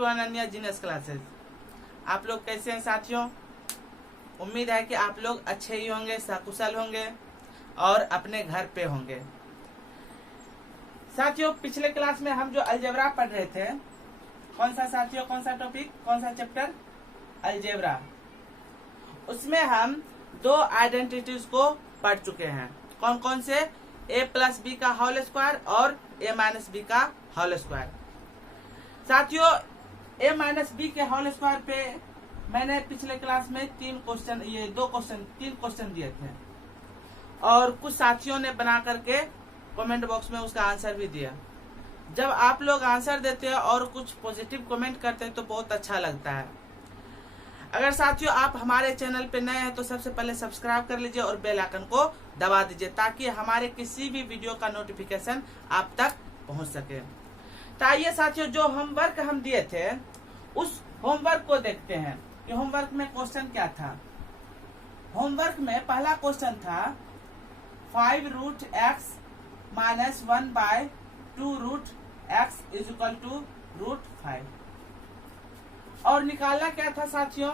To Ananya genius classes. आप लोग कैसे हैं साथियों? उम्मीद है कि आप लोग अच्छे ही होंगे, सकुशल होंगे और अपने घर पे होंगे। साथियों, पिछले क्लास में हम जो अलजेब्रा पढ़ रहे थे, कौन सा साथियों, कौन सा टॉपिक, कौन सा चैप्टर? अलजेब्रा। उसमें हम दो आइडेंटिटीज को पढ़ चुके हैं। कौन कौन से? a प्लस बी का होल स्क्वायर और a माइनस बी का होल स्क्वायर। साथियों, a माइनस बी के होल स्क्वायर पे मैंने पिछले क्लास में तीन क्वेश्चन दिए थे और कुछ साथियों ने बना करके कमेंट बॉक्स में उसका आंसर भी दिया। जब आप लोग आंसर देते हैं और कुछ पॉजिटिव कमेंट करते हैं तो बहुत अच्छा लगता है। अगर साथियों आप हमारे चैनल पे नए हैं तो सबसे पहले सब्सक्राइब कर लीजिए और बेल आइकन को दबा दीजिए ताकि हमारे किसी भी वीडियो का नोटिफिकेशन आप तक पहुंच सके। तो आइए साथियों, जो होमवर्क हम दिए थे उस होमवर्क को देखते हैं कि होमवर्क में क्वेश्चन क्या था। होमवर्क में पहला क्वेश्चन था 5√x minus 1/2√x is equal to √5। और निकालना क्या था साथियों?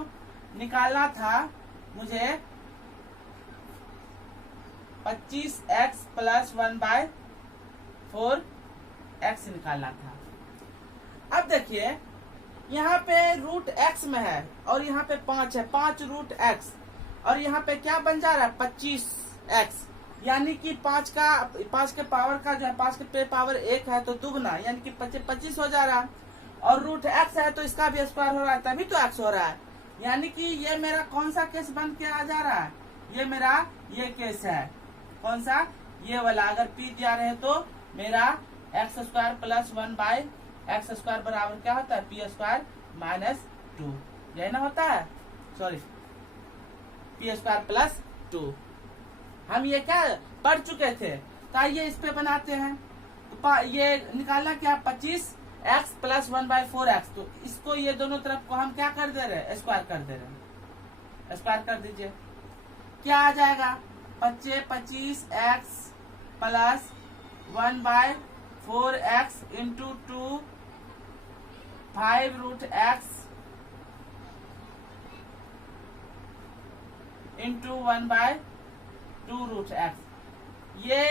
निकालना था मुझे 25x प्लस 1/4x निकालना था। अब देखिए, यहाँ पे √x में है और यहाँ पे 5 है, 5√x और यहाँ पे क्या बन जा रहा है? 25x, यानी कि 5 के पावर का जो है 5 के पावर 1 है तो दुगना, यानी कि 25 हो जा रहा है। और √x है तो इसका भी स्क्वायर हो रहा है, तभी तो x हो रहा है। यानी कि ये मेरा कौन सा केस बन के आ जा रहा है? ये मेरा ये केस है। कौन सा? ये वाला। अगर p दिया रहे तो मेरा x² प्लस 1/x² बराबर क्या होता है? p² माइनस 2, यही ना होता है? Sorry, p² plus 2। हम ये क्या पढ़ चुके थे, तो आइए इस पे बनाते हैं। तो ये निकालना क्या? 25x plus 1/4x। तो इसको ये दोनों तरफ को हम क्या कर दे रहे हैं? स्क्वायर कर दे रहे हैं। स्क्वायर कर दीजिए, क्या आ जाएगा? 25x plus 1/4x into 2 5√x into 1/2√x। ये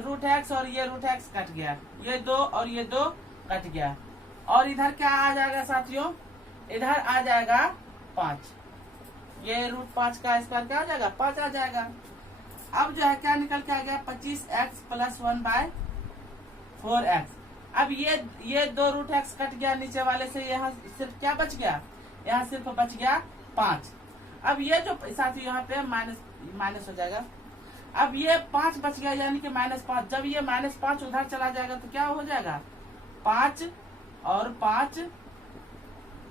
√x और ये √x कट गया, ये 2 और ये 2 कट गया। और इधर क्या आ जाएगा साथियों? इधर आ जाएगा 5। ये √5 का स्क्वायर क्या आ जाएगा? 5 आ जाएगा। अब जो है क्या निकल के आ गया? 25x plus 1/4x। अब ये 2 √x कट गया नीचे वाले से, यहाँ सिर्फ क्या बच गया? यहाँ सिर्फ बच गया 5। अब ये जो साथियों यहाँ पे माइनस हो जाएगा। अब ये 5 बच गया, यानी कि -5। जब ये -5 उधर चला जाएगा तो क्या हो जाएगा? 5 और 5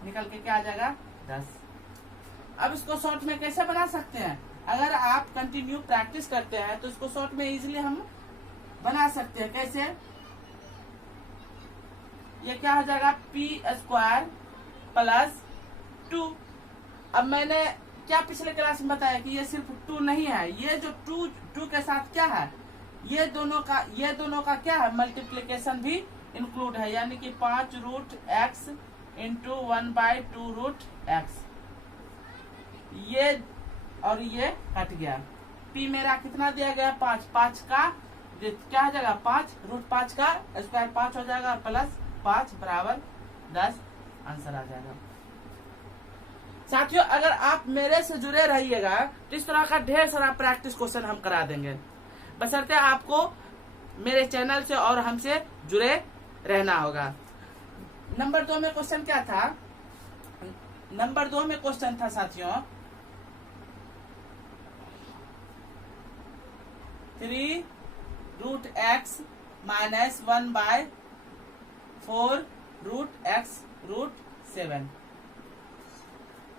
निकल के क्या आ जाएगा? 10। अब इसको शॉर्ट में कैसे बना सकते हैं? अगर आप कंटिन्यू प्रैक्टिस करते हैं तो इसको शॉर्ट में इजीली हम बना सकते हैं। कैसे? ये क्या हो जाएगा? p² plus 2। अब मैंने क्या पिछले क्लास में बताया कि ये सिर्फ 2 नहीं है, ये जो 2 के साथ क्या है? ये दोनों का क्या है? मल्टीप्लीकेशन भी इंक्लूड है, यानी कि 5√x इंटू 1/2√x। ये और ये हट गया। p मेरा कितना दिया गया? 5 का क्या हो जाएगा? 5√5 का स्क्वायर 5 हो जाएगा प्लस 5 बराबर 10 आंसर आ जाएगा। साथियों, अगर आप मेरे से जुड़े रहिएगा तो इस तरह का ढेर सारा प्रैक्टिस क्वेश्चन हम करा देंगे, बशर्ते आपको मेरे चैनल से और हमसे जुड़े रहना होगा। नंबर 2 में क्वेश्चन क्या था? नंबर 2 में क्वेश्चन था साथियों 3√x माइनस 1/4√x√7।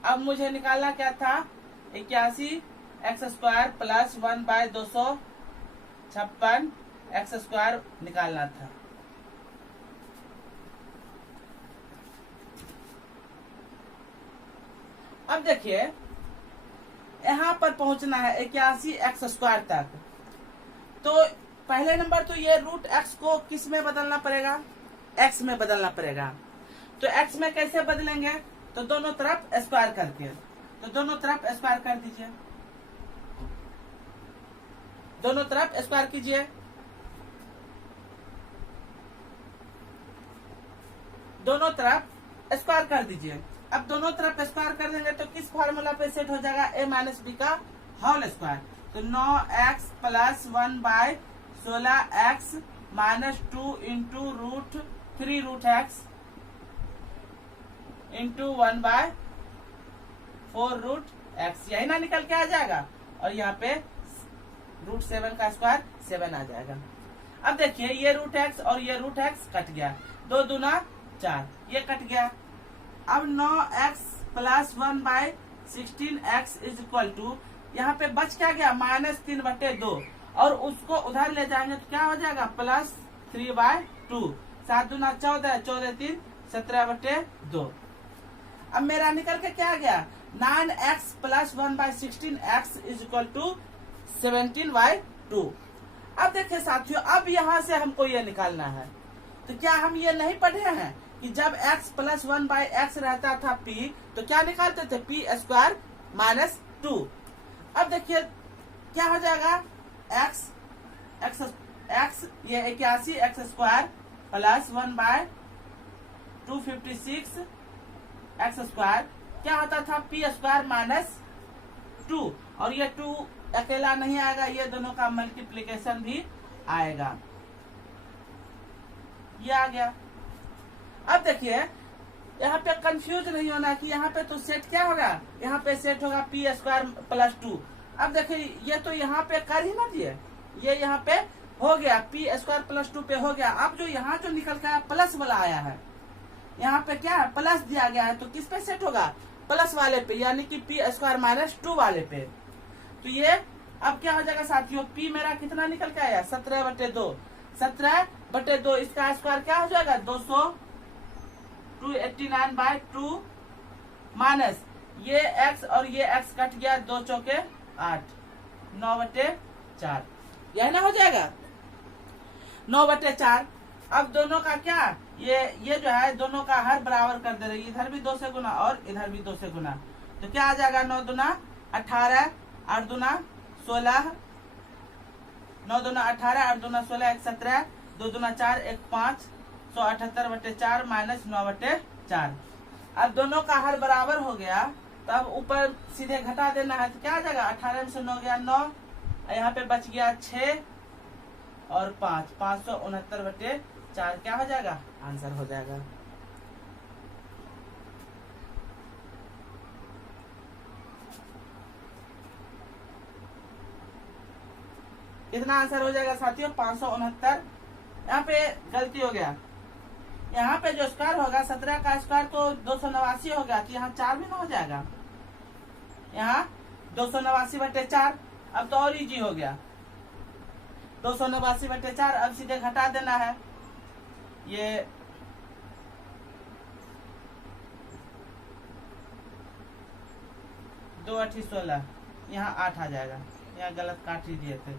अब मुझे निकालना क्या था? 81x² प्लस 1/256x² निकालना था। अब देखिए, यहाँ पर पहुंचना है 81x² तक। तो पहले नंबर तो ये √x को किस में बदलना पड़ेगा? x में बदलना पड़ेगा। तो x में कैसे बदलेंगे, तो दोनों तरफ स्क्वायर करके, तो दोनों तरफ स्क्वायर कर दीजिए, दोनों तरफ स्क्वायर कीजिए, दोनों तरफ स्क्वायर कर दीजिए। अब दोनों तरफ स्क्वायर कर देंगे तो किस फॉर्मूला पे सेट हो जाएगा, a माइनस बी का होल स्क्वायर। तो 9x plus 1/16x minus 2 into root 3 root X into 1/4 root X, यही ना निकल के आ जाएगा। और यहाँ पे रूट 7 का स्क्वायर 7 आ जाएगा। अब देखिए ये रूट एक्स और ये रूट एक्स कट गया, 2 दूना 4, ये कट गया। अब 9x plus 1/16x is equal to, यहाँ पे बच क्या गया, -3/2, और उसको उधर ले जाएंगे तो क्या हो जाएगा, प्लस 3/2, 7 दूना 14, 14 3 17/2। अब मेरा निकल के क्या गया, 9x plus 1/16x is equal to 17/2। अब देखिए साथियों, अब यहाँ से हमको ये निकालना है। तो क्या हम ये नहीं पढ़े हैं कि जब x प्लस 1/x रहता था p, तो क्या निकालते थे, p स्क्वायर माइनस 2। अब देखिए क्या हो जाएगा, x ये 81 x square plus 1/256 x square क्या होता था, p स्क्वायर माइनस 2, और ये 2 अकेला नहीं आएगा, ये दोनों का मल्टीप्लीकेशन भी आएगा, ये आ गया। अब देखिए यहाँ पे कंफ्यूज नहीं होना कि यहाँ पे तो सेट क्या होगा, यहाँ पे सेट होगा p स्क्वायर प्लस 2। अब देखिए ये तो यहाँ पे कर ही ना दिए, ये यहाँ पे हो गया, p स्क्वायर प्लस 2 पे हो गया। अब जो यहाँ जो निकल के आया प्लस वाला आया है, यहाँ पे क्या है, प्लस दिया गया है, तो किस पे सेट होगा, प्लस वाले पे, यानी कि p स्क्वायर माइनस 2 वाले पे। तो ये अब क्या हो जाएगा साथियों, p मेरा कितना निकल के आया, 17/2, 17/2, इसका स्क्वायर क्या हो जाएगा, 289/2 माइनस ये x और ये x कट गया, 2 चौके 8, 9/4, यही ना हो जाएगा, 9/4। अब दोनों का क्या, ये जो है दोनों का हर बराबर कर दे रही, इधर भी 2 से गुना और इधर भी 2 से गुना, तो क्या आ जाएगा, 9 दूना 18, 8 दूना 16, 9 दूना 18, 8 दूना 16, 1 17, 2 दूना 4, 1 5, 178/4 माइनस 9/4। अब दोनों का हर बराबर हो गया, तब ऊपर सीधे घटा देना है, तो क्या आ जाएगा, 18 में से 9 गया 9, यहाँ पे बच गया 6 और 5, 569/4 क्या हो जाएगा, आंसर हो जाएगा। कितना आंसर हो जाएगा साथियों, 569। यहाँ पे गलती हो गया, यहाँ पे जो स्क्वायर होगा 17 का स्क्वायर तो 289 हो गया, तो यहाँ 4 भी ना हो जाएगा, यहाँ 289/4। अब तो और इजी हो गया, 289/4, अब सीधे घटा देना है, ये 2 8 16, यहाँ 8 आ जाएगा, यहाँ गलत काट ही दिए थे।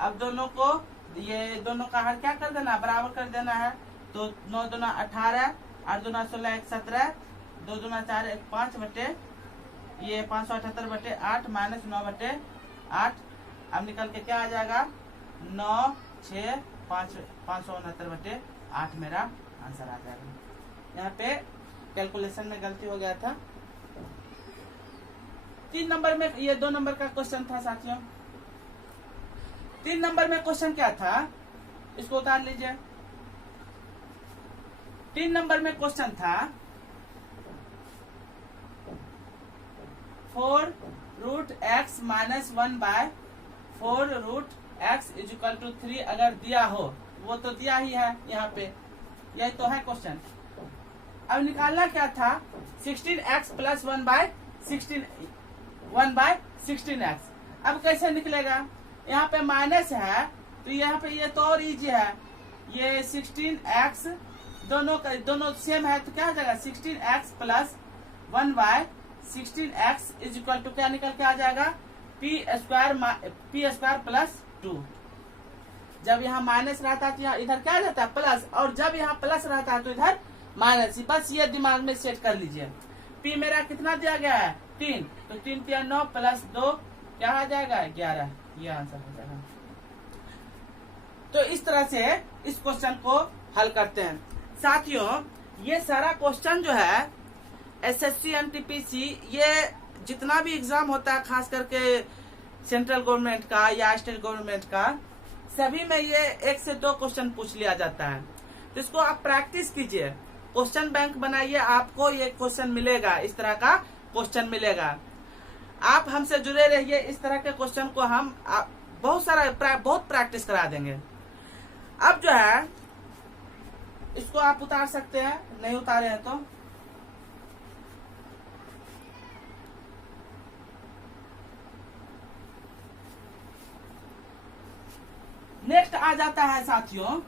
अब दोनों को, ये दोनों का हर क्या कर देना, बराबर कर देना है, तो 9 दूना 18, 8 दूना 16, 1 17, 2 दूना 4, 1 5 बटे ये 578/8 माइनस 9/8। अब निकल के क्या आ जाएगा, 9 6 5, 569/8 मेरा आंसर आ जाएगा। यहाँ पे कैलकुलेशन में गलती हो गया था। 3 नंबर में, ये 2 नंबर का क्वेश्चन था साथियों। 3 नंबर में क्वेश्चन क्या था, इसको उतार लीजिए। 3 नंबर में क्वेश्चन था 4 root x minus 1/4 root x is equal to 3 अगर दिया हो, वो तो दिया ही है यहाँ पे, यही तो है क्वेश्चन। अब निकालना क्या था, 16x प्लस 1/16x। अब कैसे निकलेगा, यहाँ पे माइनस है, तो यहाँ पे ये तो और इजी है, ये 16x दोनों सेम है, तो क्या हो जाएगा, 16x plus 1/16x is equal to क्या निकल के आ जाएगा, p स्क्वायर प्लस 2। जब यहाँ माइनस रहता है तो यहाँ इधर क्या आ जाता है, प्लस, और जब यहाँ प्लस रहता है तो इधर माइनस, बस ये दिमाग में सेट कर लीजिए। पी मेरा कितना दिया गया है 3, तो 3 3 9 प्लस 2 क्या आ जाएगा 11, ये आंसर हो जाएगा। तो इस तरह से इस क्वेश्चन को हल करते हैं। साथियों ये सारा क्वेश्चन जो है एसएससी एनटीपीसी ये जितना भी एग्जाम होता है खास करके सेंट्रल गवर्नमेंट का या स्टेट गवर्नमेंट का, सभी में ये 1 से 2 क्वेश्चन पूछ लिया जाता है। तो इसको आप प्रैक्टिस कीजिए, क्वेश्चन बैंक बनाइए, आपको ये क्वेश्चन मिलेगा, इस तरह का क्वेश्चन मिलेगा। आप हमसे जुड़े रहिए, इस तरह के क्वेश्चन को हम बहुत प्रैक्टिस करा देंगे। अब जो है इसको आप उतार सकते हैं, नहीं उतारे हैं तो नेक्स्ट आ जाता है साथियों,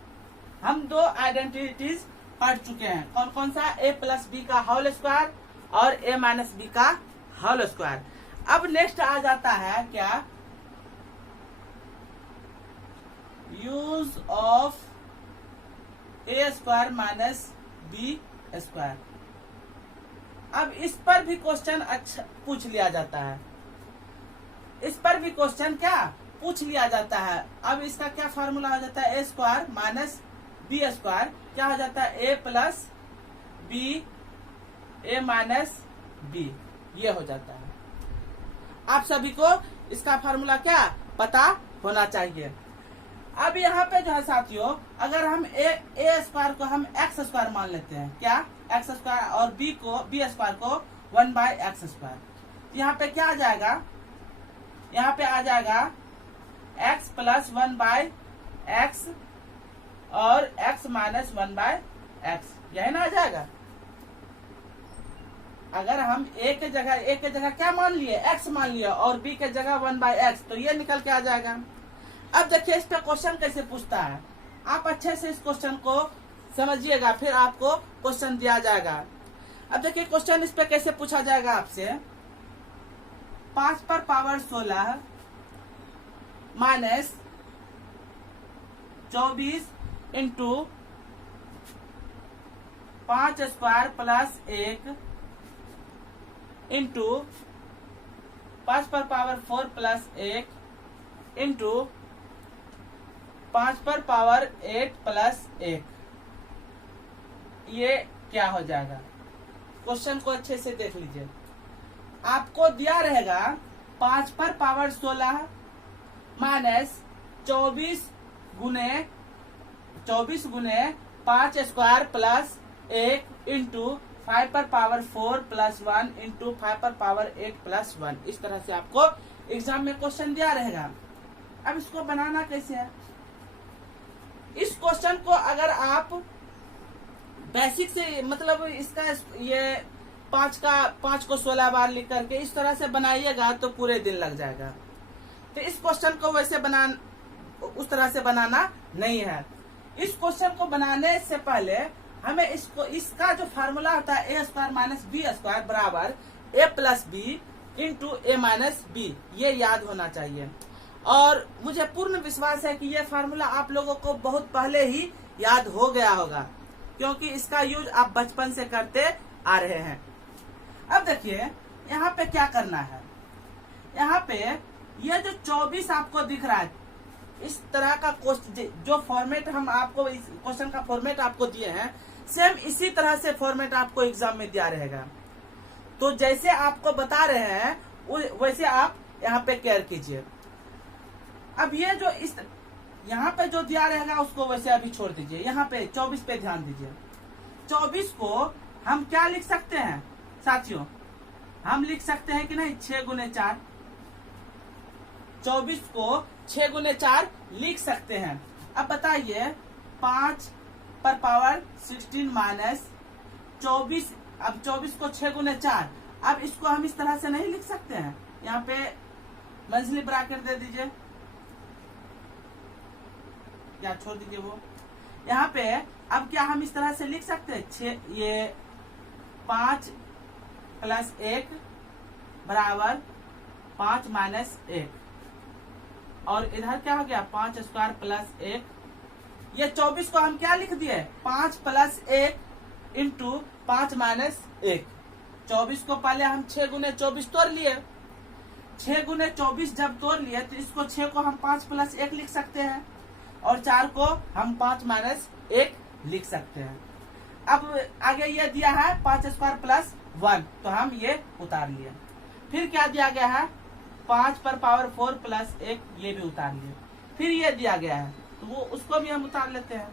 हम 2 आइडेंटिटीज पढ़ चुके हैं। कौन कौन सा? a प्लस बी का होल स्क्वायर और a माइनस बी का होल स्क्वायर। अब नेक्स्ट आ जाता है क्या? Use of a square minus B square. अब इस पर भी क्वेश्चन अच्छा पूछ लिया जाता है, इस पर भी क्वेश्चन क्या पूछ लिया जाता है। अब इसका क्या फार्मूला हो जाता है? a square minus B square क्या हो जाता है? a plus B a minus B, ये हो जाता है। आप सभी को इसका फार्मूला क्या पता होना चाहिए। अब यहाँ पे जो है साथियों, अगर हम a स्क्वायर को हम x स्क्वायर मान लेते हैं, क्या x स्क्वायर, और b स्क्वायर को 1/x स्क्वायर, यहाँ पे क्या आ जाएगा? यहाँ पे आ जाएगा x प्लस 1/x और x माइनस 1/x, यही ना आ जाएगा। अगर हम a के जगह क्या मान लिए? x मान लिया, और b के जगह 1/x, तो ये निकल के आ जाएगा। अब देखिए इस पे क्वेश्चन कैसे पूछता है, आप अच्छे से इस क्वेश्चन को समझिएगा, फिर आपको क्वेश्चन दिया जाएगा। अब देखिए क्वेश्चन इस पे कैसे पूछा जाएगा आपसे। 5 पर power 16 minus 24 into 5 square plus 1 into 5 पर पावर 4 प्लस 1 इंटू 5 पर पावर 8 प्लस 1, ये क्या हो जाएगा? क्वेश्चन को अच्छे से देख लीजिए। आपको दिया रहेगा 5 पर पावर 16 माइनस 24 गुने 5 स्क्वायर प्लस 1 इंटू 5 पर पावर 4 प्लस 1 इंटू 5 पर पावर 8 प्लस 1। इस तरह से आपको एग्जाम में क्वेश्चन दिया रहेगा। अब इसको बनाना कैसे है? इस क्वेश्चन को अगर आप बेसिक से, मतलब इसका ये 5 को 16 बार लिख करके इस तरह से बनाइएगा तो पूरे दिन लग जाएगा। तो इस क्वेश्चन को वैसे उस तरह से बनाना नहीं है। इस क्वेश्चन को बनाने से पहले हमें इसका जो फार्मूला होता है a square minus B square बराबर a plus B into a minus B, ये याद होना चाहिए। और मुझे पूर्ण विश्वास है कि ये फार्मूला आप लोगों को बहुत पहले ही याद हो गया होगा, क्योंकि इसका यूज आप बचपन से करते आ रहे हैं। अब देखिए यहाँ पे क्या करना है। यहाँ पे ये जो 24 आपको दिख रहा है, इस तरह का जो फॉर्मेट हम आपको इस क्वेश्चन का फॉर्मेट आपको दिए हैं, सेम इसी तरह से फॉर्मेट आपको एग्जाम में दिया रहेगा। तो जैसे आपको बता रहे हैं वैसे आप यहाँ पे केयर कीजिए। अब ये जो यहाँ पे जो दिया रहेगा उसको वैसे अभी छोड़ दीजिए। यहाँ पे 24 पे ध्यान दीजिए। 24 को हम क्या लिख सकते हैं साथियों? हम लिख सकते हैं कि नहीं 6 गुने 4। 24 को 6 गुने 4 लिख सकते हैं। अब बताइए 5 पर पावर 16 माइनस 24। अब 24 को 6 गुने 4, अब इसको हम इस तरह से नहीं लिख सकते हैं? यहाँ पे मंझली ब्रैकेट दे दीजिए, या छोड़ दीजिए वो। यहाँ पे अब क्या हम इस तरह से लिख सकते हैं? ये 5 प्लस 1 बराबर 5 माइनस 1, और इधर क्या हो गया 5 स्क्वायर प्लस 1। ये 24 को हम क्या लिख दिए? 5 प्लस 1 इंटू 5 माइनस 1। 24 को पहले हम 6 गुने 24 तोड़ लिए। 6 गुने 24 जब तोड़ लिए तो इसको 6 को हम 5 प्लस 1 लिख सकते हैं और 4 को हम 5 माइनस 1 लिख सकते हैं। अब आगे ये दिया है 5 स्क्वायर प्लस 1, तो हम ये उतार लिए। फिर क्या दिया गया है 5 पर पावर 4 प्लस 1, ये भी उतार लिए। फिर ये दिया गया है तो वो उसको भी हम उतार लेते हैं।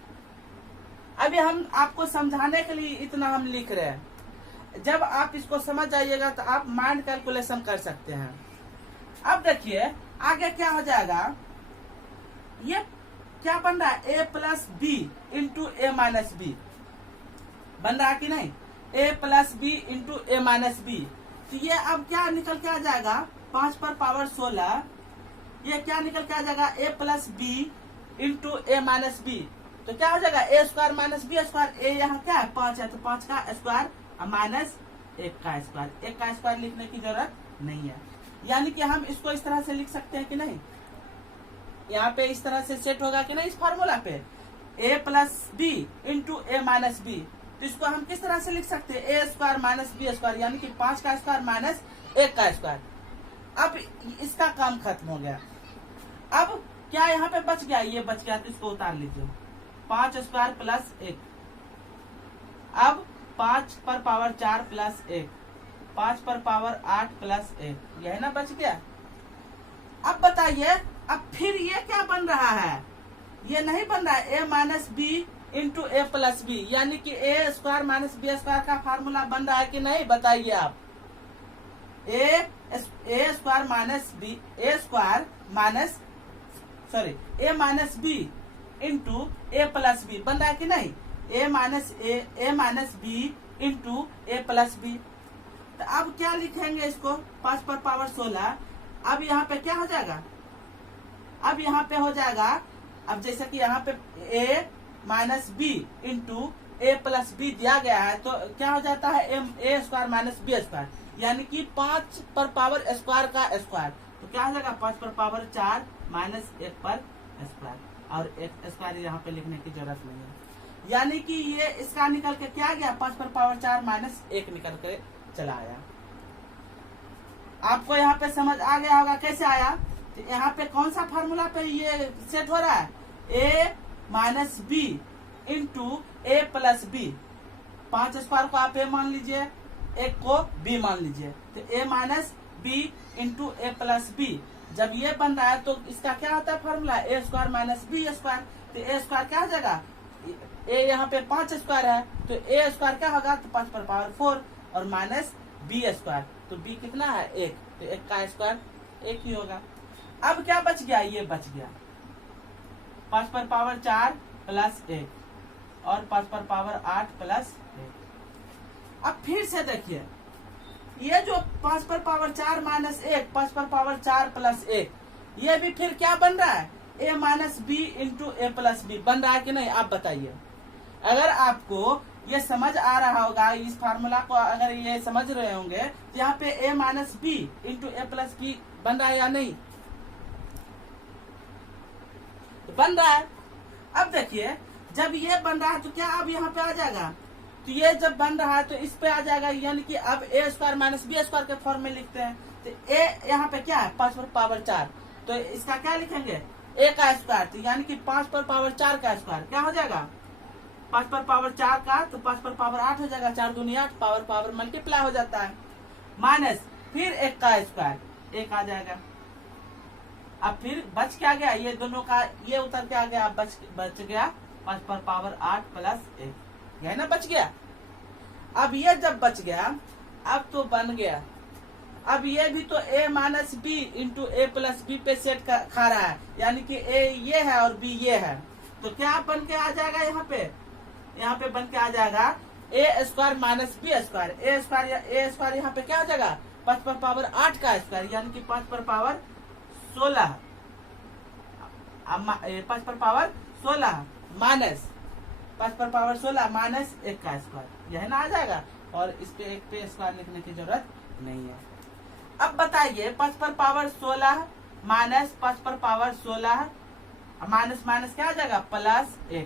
अभी हम आपको समझाने के लिए इतना हम लिख रहे हैं, जब आप इसको समझ जाइएगा तो आप माइंड कैलकुलेशन कर सकते हैं। अब देखिए आगे क्या हो जाएगा, ये क्या बन रहा है a plus B into A minus B बन रहा है कि नहीं, a plus B into A minus B. तो ये अब क्या निकल के आ जाएगा 5 पर पावर 16, ये क्या निकल के आ जाएगा a plus B into A minus B. तो क्या हो जाएगा a square minus B square, a यहाँ क्या है 5 है तो 5 का स्क्वायर माइनस 1 का स्क्वायर। 1 का स्क्वायर लिखने की जरूरत नहीं है, यानी कि हम इसको इस तरह से लिख सकते हैं कि नहीं, यहाँ पे इस तरह से सेट होगा कि नहीं इस फार्मूला पे a plus B into A minus B. तो इसको हम किस तरह से लिख सकते हैं a square minus B square, यानी कि 5 का स्क्वायर माइनस 1 का स्क्वायर। अब इसका काम खत्म हो गया। अब क्या यहाँ पे बच गया, ये बच गया तो इसको उतार लीजिए 5 स्क्वायर प्लस 1। अब 5 पर पावर 4 प्लस 1, 5 पर पावर 8 प्लस 1, यह ना बच गया। अब बताइए अब फिर ये क्या बन रहा है, ये नहीं बन रहा है a minus B into A plus B, यानी कि A square minus B square का फार्मूला बन रहा है कि नहीं बताइए आप। A square minus B, A square minus sorry A minus B into A plus B बन रहा है कि नहीं, A minus B into A plus B. तो अब क्या लिखेंगे इसको 5 पर पावर 16। अब यहाँ पे क्या हो जाएगा, अब यहाँ पे हो जाएगा, अब जैसे कि यहाँ पे a minus B into A plus B दिया गया है तो क्या हो जाता है A square minus B square, यानी कि 5 पर पावर स्क्वायर का स्क्वायर। तो क्या हो जाएगा 5 पर पावर 4 माइनस 1 पर स्क्वायर, और 1 स्क्वायर यहाँ पे लिखने की जरूरत नहीं है, यानी कि ये इसका निकल के क्या गया 5 पर पावर 4 माइनस 1 निकल के चला आया। आपको यहाँ पे समझ आ गया होगा कैसे आया। तो यहाँ पे कौन सा फार्मूला पे ये सेट हो रहा है, a minus B into A plus B. 5 square को आप a मान लीजिए, 1 को b मान लीजिए, तो a minus B into A plus B. जब ये बन रहा है तो इसका क्या होता है formula a square minus B square. तो a स्क्वायर क्या हो जाएगा, a यहाँ पे 5 स्क्वायर है तो a स्क्वायर क्या होगा तो 5 पर पावर 4 और माइनस बी स्क्वायर, तो b कितना है 1, तो 1 का स्क्वायर 1 ही होगा। अब क्या बच गया, ये बच गया 5 पर पावर 4 प्लस 1 और 5 पर पावर 8 प्लस 1। अब फिर से देखिए ये जो 5 पर पावर 4 माइनस 1, 5 पर पावर 4 प्लस 1, ये भी फिर क्या बन रहा है a minus B into A plus B बन रहा है कि नहीं, आप बताइए। अगर आपको ये समझ आ रहा होगा, इस फार्मूला को अगर ये समझ रहे होंगे तो यहाँ पे a minus B into A plus B बन रहा है या नहीं, तो बन रहा है। अब देखिए जब ये बन रहा है तो क्या अब यहाँ पे आ जाएगा, तो ये जब बन रहा है तो इस पे आ जाएगा, यानी कि अब a square minus B square के फॉर्म में लिखते हैं। तो a यहाँ पे क्या है 5 पर पावर 4, तो इसका क्या लिखेंगे a का स्क्वायर, तो यानी कि 5 पर पावर 4 का स्क्वायर क्या हो जाएगा 5 पर पावर 4 का, तो 5 पर पावर 8 हो जाएगा, 4 दूनी 8, पावर पावर मल्टीप्लाई हो जाता है, माइनस फिर 1 का स्क्वायर 1 आ जाएगा। अब फिर बच क्या गया, ये दोनों का ये उतर के आ गया, बच गया 5 पर पावर 8 प्लस 1, यह ना बच गया। अब ये जब बच गया अब तो बन गया, अब ये भी तो a minus B into A plus B पे सेट खा रहा है, यानी कि a ये है और b ये है, तो क्या बन के आ जाएगा यहाँ पे बन के आ जाएगा a square minus B square. A square यहाँ पे क्या हो जाएगा 5 पर पावर 8 का स्क्वायर, यानी कि 5 पर पावर 16, 5 पर पावर 16 माइनस 5 पर पावर 16 माइनस 1 का स्क्वायर, यह ना आ जाएगा, और इस पे 1 पे स्क्वायर लिखने की जरूरत नहीं है। अब बताइए 5 पर पावर 16 माइनस 5 पर पावर 16 माइनस माइनस क्या आ जाएगा प्लस 1,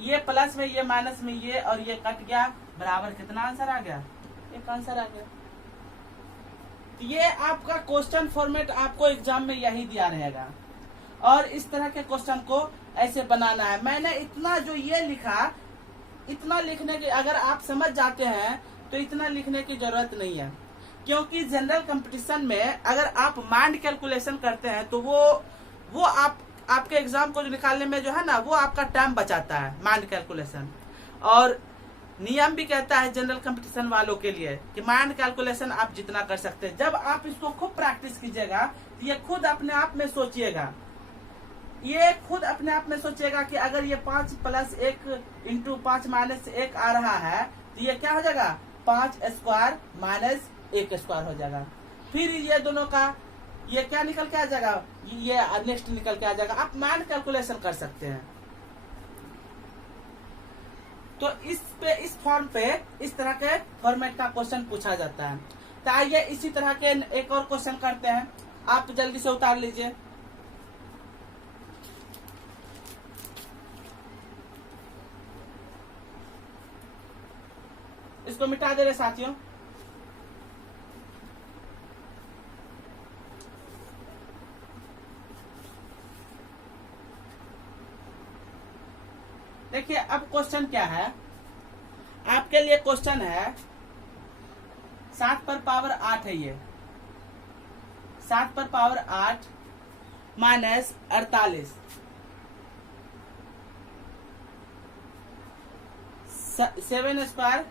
ये प्लस में ये माइनस में ये और ये कट गया, बराबर कितना आंसर आ गया, एक आंसर आ गया। ये आपका क्वेश्चन फॉर्मेट आपको एग्जाम में यही दिया रहेगा और इस तरह के क्वेश्चन को ऐसे बनाना है। मैंने इतना जो ये लिखा, इतना लिखने की अगर आप समझ जाते हैं तो इतना लिखने की जरूरत नहीं है, क्योंकि जनरल कंपटीशन में अगर आप माइंड कैलकुलेशन करते हैं तो वो आपके एग्जाम को निकालने में जो है ना, वो आपका टाइम बचाता है माइंड कैलकुलेशन। और नियम भी कहता है जनरल कंपटीशन वालों के लिए कि माइंड कैलकुलेशन आप जितना कर सकते हैं। जब आप इसको खूब प्रैक्टिस कीजिएगा तो ये खुद अपने आप में सोचिएगा, ये खुद अपने आप में सोचेगा कि अगर ये 5 + 1 इंटू 5 - 1 आ रहा है तो ये क्या हो जाएगा, 5 स्क्वायर माइनस 1 स्क्वायर हो जाएगा। फिर ये दोनों का ये क्या निकल के आ जाएगा, ये नेक्स्ट निकल के आ जाएगा। आप माइंड कैलकुलेशन कर सकते हैं। तो इस फॉर्म पे इस तरह के फॉर्मेट का क्वेश्चन पूछा जाता है। तो आइए इसी तरह के एक और क्वेश्चन करते हैं, आप जल्दी से उतार लीजिए। इसको मिटा दे रहे साथियों। देखिए अब क्वेश्चन क्या है, आपके लिए क्वेश्चन है 7 पर पावर 8 है, ये 7 पर पावर 8 माइनस 48 7 स्क्वायर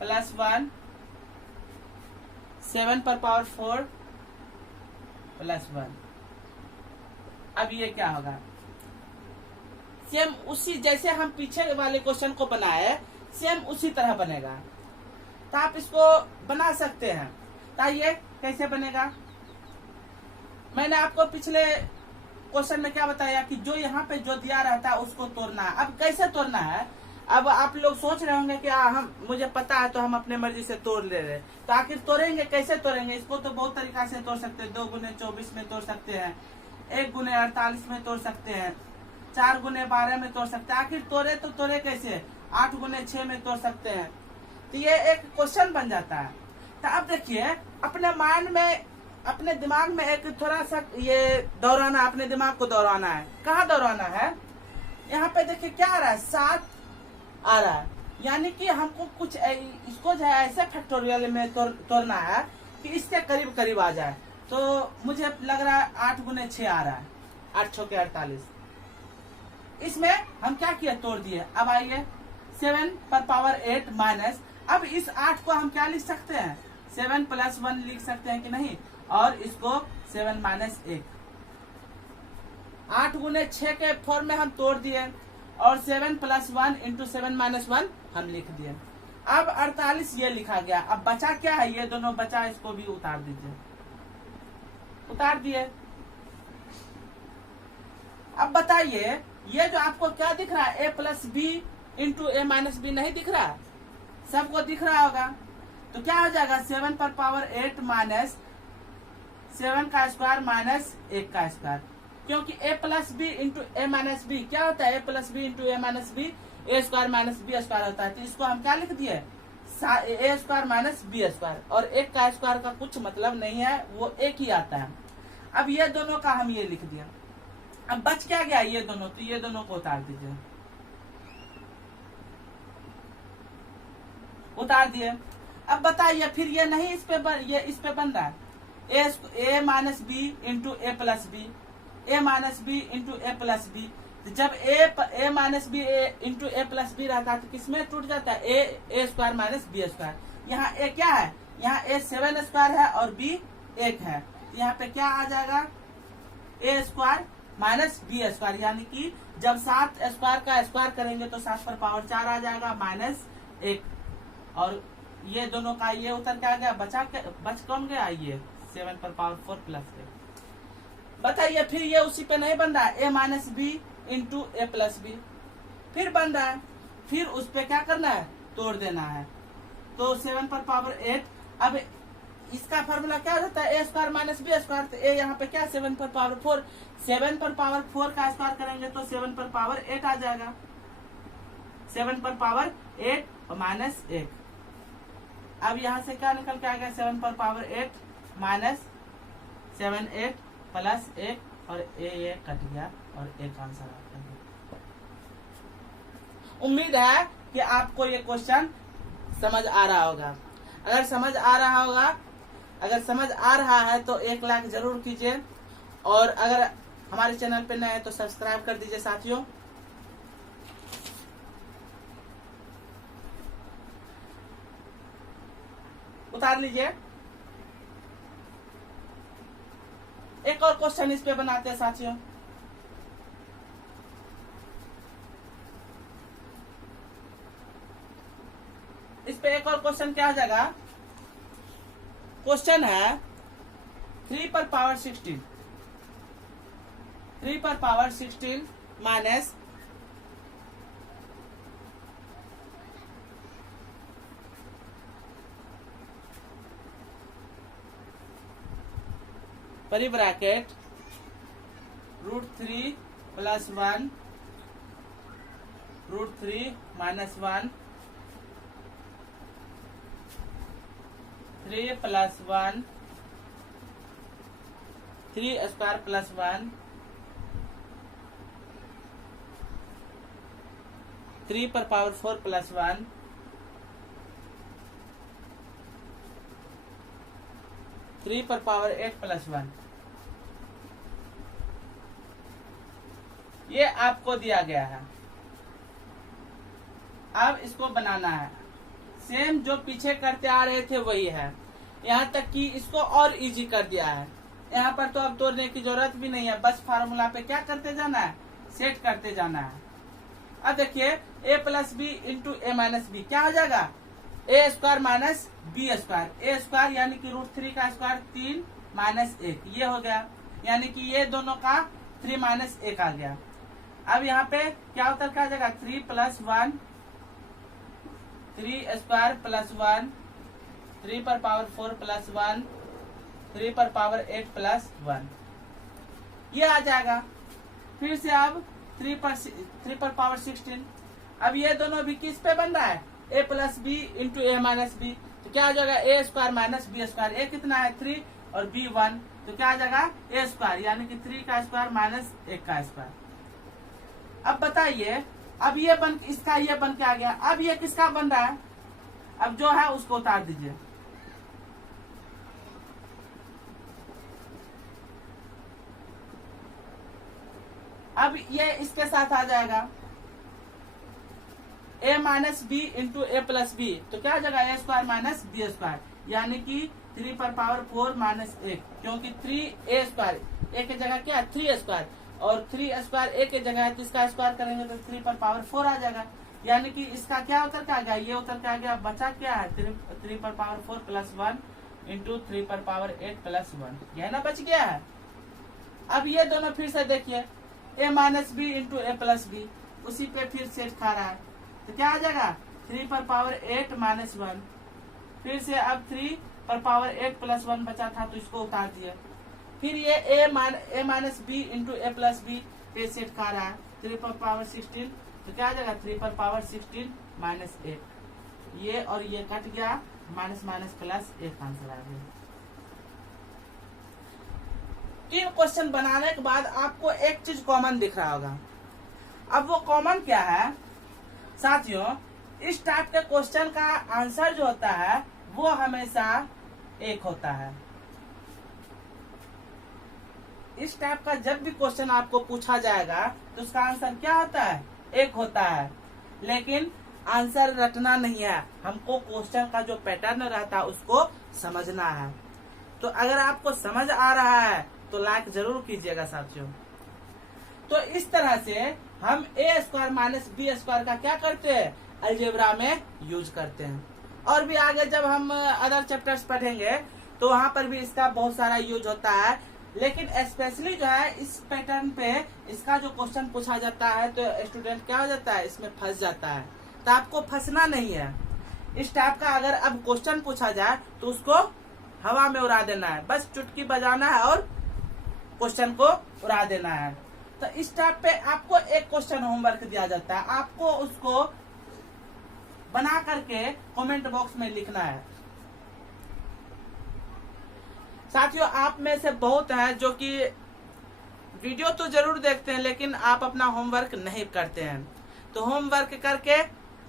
प्लस 1 7 पर पावर 4 प्लस 1। अब ये क्या होगा, सेम उसी जैसे हम पीछे वाले क्वेश्चन को बनाए सेम उसी तरह बनेगा। तो आप इसको बना सकते हैं। तो ये कैसे बनेगा, मैंने आपको पिछले क्वेश्चन में क्या बताया कि जो यहाँ पे जो दिया रहता है उसको तोड़ना है। अब कैसे तोड़ना है, अब आप लोग सोच रहे होंगे कि हम मुझे पता है तो हम अपने मर्जी से तोड़ ले रहे, तो आखिर तोड़ेंगे कैसे तोड़ेंगे। इसको तो बहुत तरीका से तोड़ सकते हैं, 2 × 24 में तोड़ सकते हैं, 1 × 48 में तोड़ सकते हैं, 4 × 12 में तोड़ सकते हैं। आखिर तोड़े कैसे, 8 × 6 में तोड़ सकते हैं। तो ये एक क्वेश्चन बन जाता है। तो अब देखिए अपने माइंड में, अपने दिमाग में एक थोड़ा सा ये दौड़ाना, अपने दिमाग को दौड़ाना है। कहाँ दौड़ाना है, यहाँ पे देखिए क्या आ रहा है, 7 आ रहा है, यानी कि हमको कुछ इसको जो है ऐसे फैक्टोरियल में तोड़ना है कि इससे करीब करीब आ जाए। तो मुझे लग रहा है 8 × 6 आ रहा है, 8 × 6 = 48। इसमें हम क्या किया, तोड़ दिए। अब आइए 7 पर पावर 8 माइनस, अब इस 8 को हम क्या लिख सकते हैं, 7 + 1 लिख सकते हैं कि नहीं, और इसको 7 - 1, 8 × 6 के फॉर्म में हम तोड़ दिए और 7 + 1 × 7 - 1 हम लिख दिए। अब 48 ये लिखा गया। अब बचा क्या है, ये दोनों बचा, इसको भी उतार दीजिए, उतार दिए। अब बताइए ये जो आपको क्या दिख रहा है, a + b × a - b नहीं दिख रहा, सबको दिख रहा होगा। तो क्या हो जाएगा, 7 पर पावर 8 माइनस 7 का स्क्वायर माइनस 1 का स्क्वायर, क्योंकि a + b × a - b क्या होता है, a + b × a - b a² - b² होता है। तो इसको हम क्या लिख दिए, a² - b², और 1 का स्क्वायर का कुछ मतलब नहीं है, वो 1 ही आता है। अब ये दोनों का हम ये लिख दिया। अब बच क्या गया, ये दोनों, तो ये दोनों को उतार दीजिए, उतार दिए। अब बताइए फिर ये नहीं इस पे बन रहा है, a - b × a + b, a - b × a + b। जब a - b × a + b रहता है तो किसमें टूट जाता है, a² - b²। यहाँ a क्या है, यहाँ a 7² है और b 1 है, यहाँ पे क्या आ जाएगा, a² - b², यानी कि जब 7 स्क्वायर का स्क्वायर करेंगे तो 7 पर पावर 4 आ जाएगा -1, और ये दोनों का ये उतर के आ गया, बच कौन गया, ये 7 पर पावर 4 + 1। बताइए फिर ये उसी पे नहीं बन रहा है, a - b × a + b फिर बन रहा है, फिर उस पे क्या करना है, तोड़ देना है। तो 7 पर पावर 8, अब इसका फॉर्मूला क्या हो जाता है, a² - b², तो a यहाँ पे क्या, 7 पर पावर 4, 7 पर पावर 4 का स्क्वायर करेंगे तो 7 पर पावर 8 आ जाएगा। 7 पर पावर 8 और माइनस 1। अब यहाँ से क्या निकल के आ गया, 7 पर पावर 8 माइनस 7 8 प्लस 1 और ये कट गया और एक आंसर आ गया। उम्मीद है कि आपको ये क्वेश्चन समझ आ रहा होगा। अगर समझ आ रहा है तो 1 लाख जरूर कीजिए, और अगर हमारे चैनल पे नए हैं तो सब्सक्राइब कर दीजिए साथियों। उतार लीजिए। एक और क्वेश्चन इस पे बनाते हैं साथियों। इस पे एक और क्वेश्चन क्या आ जाएगा, क्वेश्चन है 3 पर पावर 16, 3 पर पावर 16 माइनस परी bracket √3 plus 1 √3 minus 1 3 plus 1 3 square plus 1 3 पर पावर 4 प्लस 1 3 पर पावर 8 प्लस 1। ये आपको दिया गया है। अब इसको बनाना है। सेम जो पीछे करते आ रहे थे वही है, यहाँ तक कि इसको और इजी कर दिया है। यहाँ पर तो अब तोड़ने की जरूरत भी नहीं है, बस फार्मूला पे क्या करते जाना है, सेट करते जाना है। अब देखिए a plus B into A minus B क्या हो जाएगा, A square minus B square, A square यानी कि √3 का स्क्वायर 3 माइनस 1 ये हो गया, यानी कि ये दोनों का 3 माइनस 1 आ गया। अब यहाँ पे क्या उतर के आ जाएगा, 3 प्लस 1 3 स्क्वायर प्लस 1 3 पर पावर 4 प्लस 1 3 पर पावर 8 प्लस 1 ये आ जाएगा। फिर से अब 3 पर पावर 16। अब ये दोनों भी किस पे बन रहा है, a plus B into A minus B, तो क्या आ जाएगा A square minus B square, A कितना है 3 और बी 1, तो क्या आ जाएगा ए स्क्वायर यानी कि 3 का स्क्वायर माइनस 1 का स्क्वायर। अब बताइए, अब ये इसका ये बन के आ गया। अब ये किसका बन रहा है, अब जो है उसको उतार दीजिए। अब ये इसके साथ आ जाएगा a minus B into A plus B, तो क्या आ जाएगा A square minus B square, यानी कि 3 पर पावर 4 माइनस 1, क्योंकि 3 ए स्क्वायर ए की जगह क्या है 3 स्क्वायर, और 3 स्क्वायर ए की जगह है तो इसका स्क्वायर करेंगे तो 3 पर पावर 4 आ जाएगा, यानी कि इसका क्या उतर के आ गया, ये उतर के आ गया। बचा क्या है 3 पर पावर 4 प्लस 1 इंटू 3 पर पावर 8 प्लस 1, यह ना बच गया है। अब ये दोनों फिर से देखिए, a minus B into A plus B, उसी पे फिर सेट खा रहा है, तो क्या आ जाएगा 3 पर पावर 8 माइनस 1, फिर से अब 3 पर पावर 8 प्लस 1 बचा था तो इसको उतार दिया। फिर ये a minus B into A plus B पे सेट खा रहा है 3 पर पावर 16, तो क्या आ जाएगा 3 पर पावर 16 माइनस 8, ये और ये कट गया, माइनस माइनस प्लस 1 आंसर आ गया। 3 क्वेश्चन बनाने के बाद आपको एक चीज कॉमन दिख रहा होगा। अब वो कॉमन क्या है साथियों, इस टाइप के क्वेश्चन का आंसर जो होता है वो हमेशा 1 होता है। इस टाइप का जब भी क्वेश्चन आपको पूछा जाएगा तो उसका आंसर क्या होता है, 1 होता है। लेकिन आंसर रटना नहीं है, हमको क्वेश्चन का जो पैटर्न रहता है उसको समझना है। तो अगर आपको समझ आ रहा है तो लाइक जरूर कीजिएगा साथियों। तो इस तरह से हम ए स्क्वायर माइनस बी स्क्वायर का क्या करते हैं, अलजेब्रा में यूज करते हैं। और भी आगे जब हम अदर चैप्टर्स पढ़ेंगे तो वहां पर भी इसका बहुत सारा यूज होता है, लेकिन स्पेशली जो है इस पैटर्न पे इसका जो क्वेश्चन पूछा जाता है तो स्टूडेंट क्या हो जाता है, इसमें फंस जाता है। तो आपको फंसना नहीं है। इस टाइप का अगर अब क्वेश्चन पूछा जाए तो उसको हवा में उड़ा देना है, बस चुटकी बजाना है और क्वेश्चन को उड़ा देना है। तो इस टाइप पे आपको एक क्वेश्चन होमवर्क दिया जाता है, आपको उसको बना करके कमेंट बॉक्स में लिखना है। साथियों, आप में से बहुत हैं जो कि वीडियो तो जरूर देखते हैं लेकिन आप अपना होमवर्क नहीं करते हैं। तो होमवर्क करके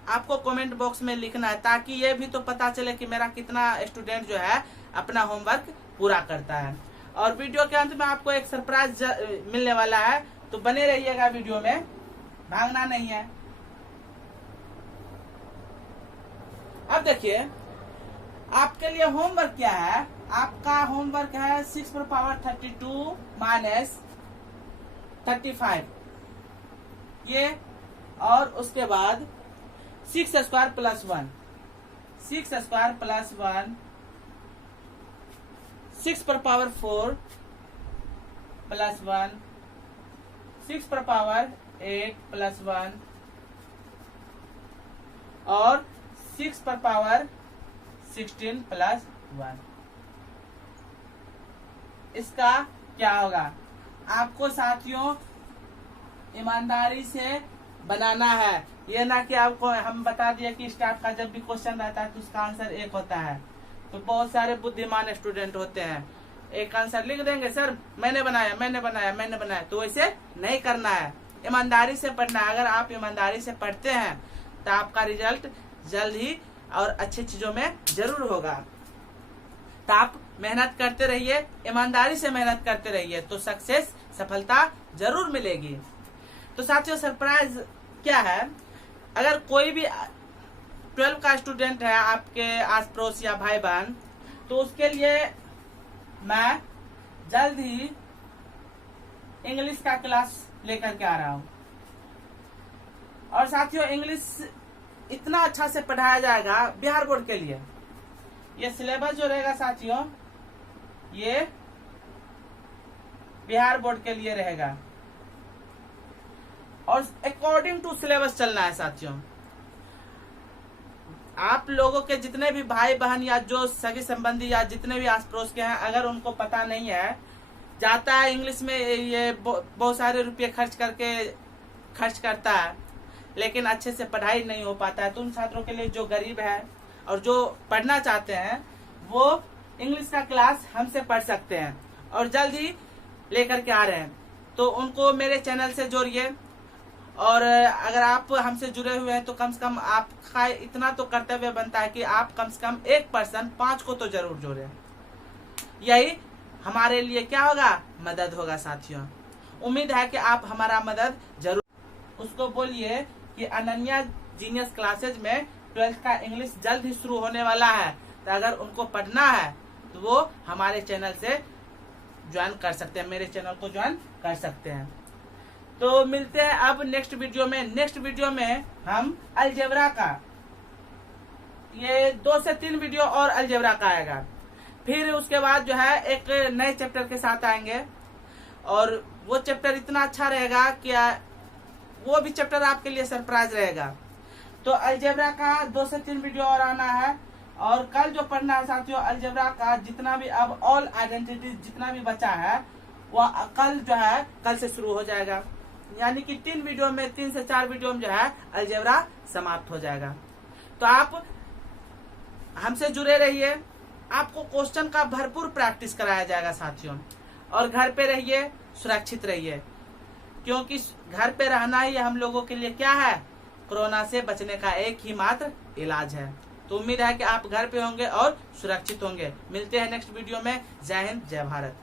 आपको कमेंट बॉक्स में लिखना है, ताकि ये भी तो पता चले कि मेरा कितना स्टूडेंट जो है अपना होमवर्क पूरा करता है। और वीडियो के अंत में आपको एक सरप्राइज मिलने वाला है, तो बने रहिएगा वीडियो में, भागना नहीं है। अब देखिए आपके लिए होमवर्क क्या है। आपका होमवर्क है 6 पर पावर 32 माइनस 35 ये, और उसके बाद 6 स्क्वायर प्लस 1, 6 स्क्वायर प्लस 1, 6 पर पावर 4 प्लस 1, 6 पर पावर 8 प्लस 1 और 6 पर पावर 16 प्लस 1। इसका क्या होगा? आपको साथियों ईमानदारी से बनाना है। ये ना कि आपको हम बता दिए कि स्टाफ का जब भी क्वेश्चन रहता है तो उसका आंसर एक होता है। तो बहुत सारे बुद्धिमान स्टूडेंट होते हैं, एक आंसर लिख देंगे, सर मैंने बनाया मैंने बनाया मैंने बनाया। तो वैसे नहीं करना है, ईमानदारी से पढ़ना है। अगर आप ईमानदारी से पढ़ते हैं तो आपका रिजल्ट जल्द ही और अच्छी चीजों में जरूर होगा। तो आप मेहनत करते रहिए, ईमानदारी से मेहनत करते रहिए, तो सक्सेस सफलता जरूर मिलेगी। तो साथियों सरप्राइज क्या है, अगर कोई भी 12 का स्टूडेंट है आपके आस पड़ोस या भाई बहन, तो उसके लिए मैं जल्द ही इंग्लिश का क्लास लेकर के आ रहा हूँ। और साथियों इंग्लिश इतना अच्छा से पढ़ाया जाएगा बिहार बोर्ड के लिए। ये सिलेबस जो रहेगा साथियों, ये बिहार बोर्ड के लिए रहेगा और अकॉर्डिंग टू सिलेबस चलना है। साथियों आप लोगों के जितने भी भाई बहन या जो सगे संबंधी या जितने भी आस पड़ोस के हैं, अगर उनको पता नहीं है, जाता है इंग्लिश में ये बहुत सारे रुपये खर्च करता है लेकिन अच्छे से पढ़ाई नहीं हो पाता है, तो उन छात्रों के लिए जो गरीब है और जो पढ़ना चाहते हैं वो इंग्लिश का क्लास हमसे पढ़ सकते हैं और जल्द ही लेकर के आ रहे हैं। तो उनको मेरे चैनल से जोड़िए, और अगर आप हमसे जुड़े हुए हैं तो कम से कम आपका इतना तो कर्तव्य बनता है कि आप कम से कम 1 पर्सन 5 को तो जरूर जोड़ें। यही हमारे लिए क्या होगा, मदद होगा। साथियों उम्मीद है कि आप हमारा मदद जरूर। उसको बोलिए कि अनन्या जीनियस क्लासेज में 12th का इंग्लिश जल्द ही शुरू होने वाला है, तो अगर उनको पढ़ना है तो वो हमारे चैनल से ज्वाइन कर सकते हैं, मेरे चैनल को ज्वाइन कर सकते हैं। तो मिलते हैं अब नेक्स्ट वीडियो में। नेक्स्ट वीडियो में हम अलजेब्रा का, ये 2 से 3 वीडियो और अलजेब्रा का आएगा। फिर उसके बाद जो है एक नए चैप्टर के साथ आएंगे, और वो चैप्टर इतना अच्छा रहेगा कि वो भी चैप्टर आपके लिए सरप्राइज रहेगा। तो अलजेब्रा का 2 से 3 वीडियो और आना है। और कल जो पढ़ना है साथियों अलजेब्रा का, जितना भी अब ऑल आइडेंटिटी जितना भी बचा है वो कल जो है कल से शुरू हो जाएगा। यानी कि 3 वीडियो में 3 से 4 वीडियो में जो है अलजेब्रा समाप्त हो जाएगा। तो आप हमसे जुड़े रहिए, आपको क्वेश्चन का भरपूर प्रैक्टिस कराया जाएगा साथियों। और घर पे रहिए, सुरक्षित रहिए, क्योंकि घर पे रहना ही हम लोगों के लिए क्या है, कोरोना से बचने का एक ही मात्र इलाज है। तो उम्मीद है कि आप घर पे होंगे और सुरक्षित होंगे। मिलते हैं नेक्स्ट वीडियो में। जय हिंद, जय भारत।